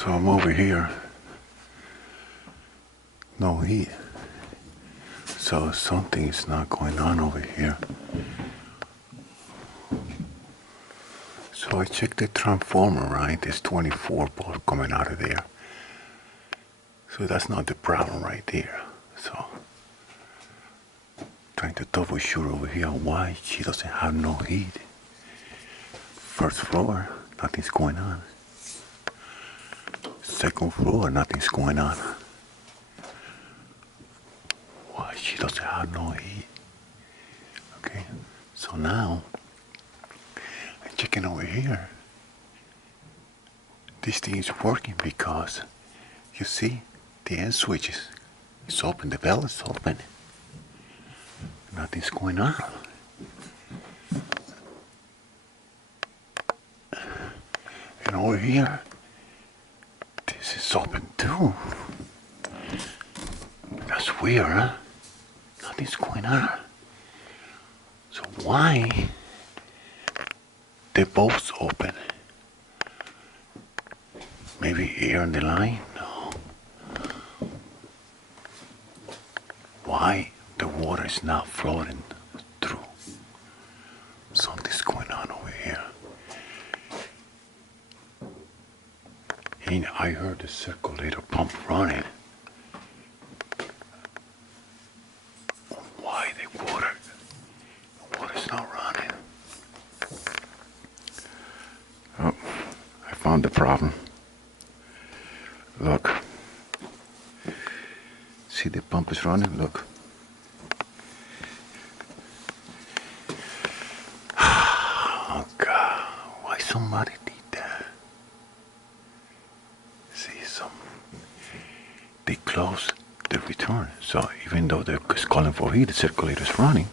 So I'm over here, no heat, so something is not going on over here. So I checked the transformer, right? There's 24 volts coming out of there. So that's not the problem right there. So trying to troubleshoot over here why she doesn't have no heat. First floor, nothing's going on. Second floor, nothing's going on. Why she doesn't have no heat? Okay, so now I'm checking over here. This thing is working because you see the end switches. It's open, the bell is open. Nothing's going on. And over here, this is open too. That's weird, huh? Nothing's going on. So why they're both open? Maybe air on the line? No. Why the water is not flowing through? Something's going on over here. And I heard the circulator pump running. Why the water's not running? Oh, I found the problem. Look. See the pump is running? Look. Oh God, why somebody did that? See, they close the return. So even though they're calling for heat, the circulator is running,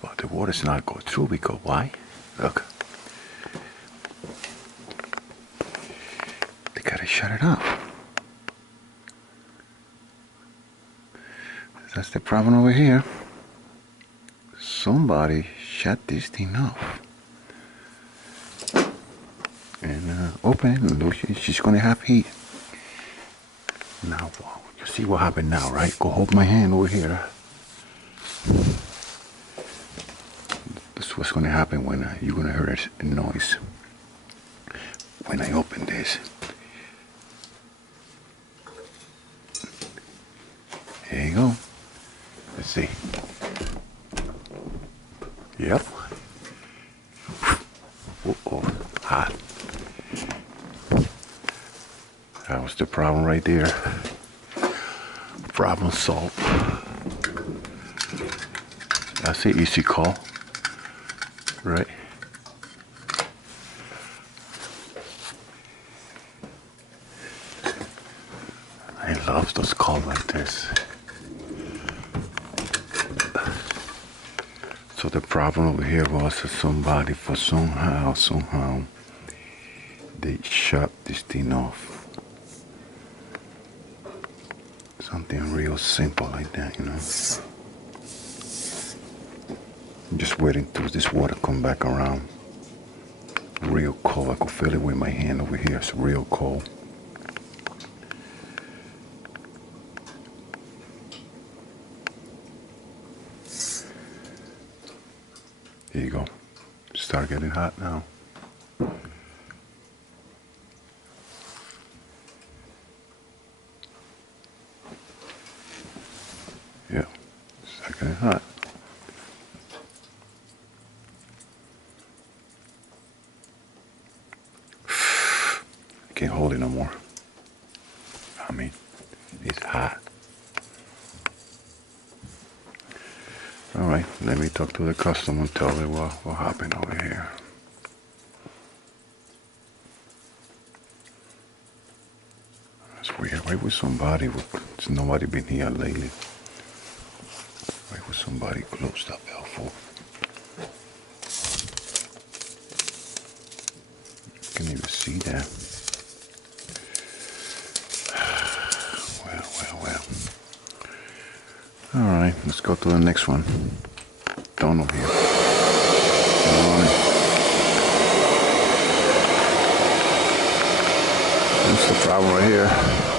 but the water's not going through because why? Look. They gotta shut it off. That's the problem over here. Somebody shut this thing off. And open it and look, she's gonna have heat. Now, you see what happened now, right? Go hold my hand over here. This is what's gonna happen when you're gonna hear a noise. When I open this. There you go. Let's see. Yep. Uh-oh, hot. That was the problem right there. Problem solved. That's an easy call, right? I love those calls like this. So the problem over here was that somebody, for somehow, they shut this thing off. Something real simple like that, you know. I'm just waiting till this water come back around. Real cold. I could feel it with my hand over here. It's real cold. Here you go. Start getting hot now. Yeah, start getting hot. I can't hold it no more. I mean, it's hot. All right, let me talk to the customer and tell her what happened over here. That's weird. Why would somebody, there's nobody been here lately. Why would somebody close that bell for? You can't even see that. Well. All right, let's go to the next one. Done over here. All right. That's the problem right here.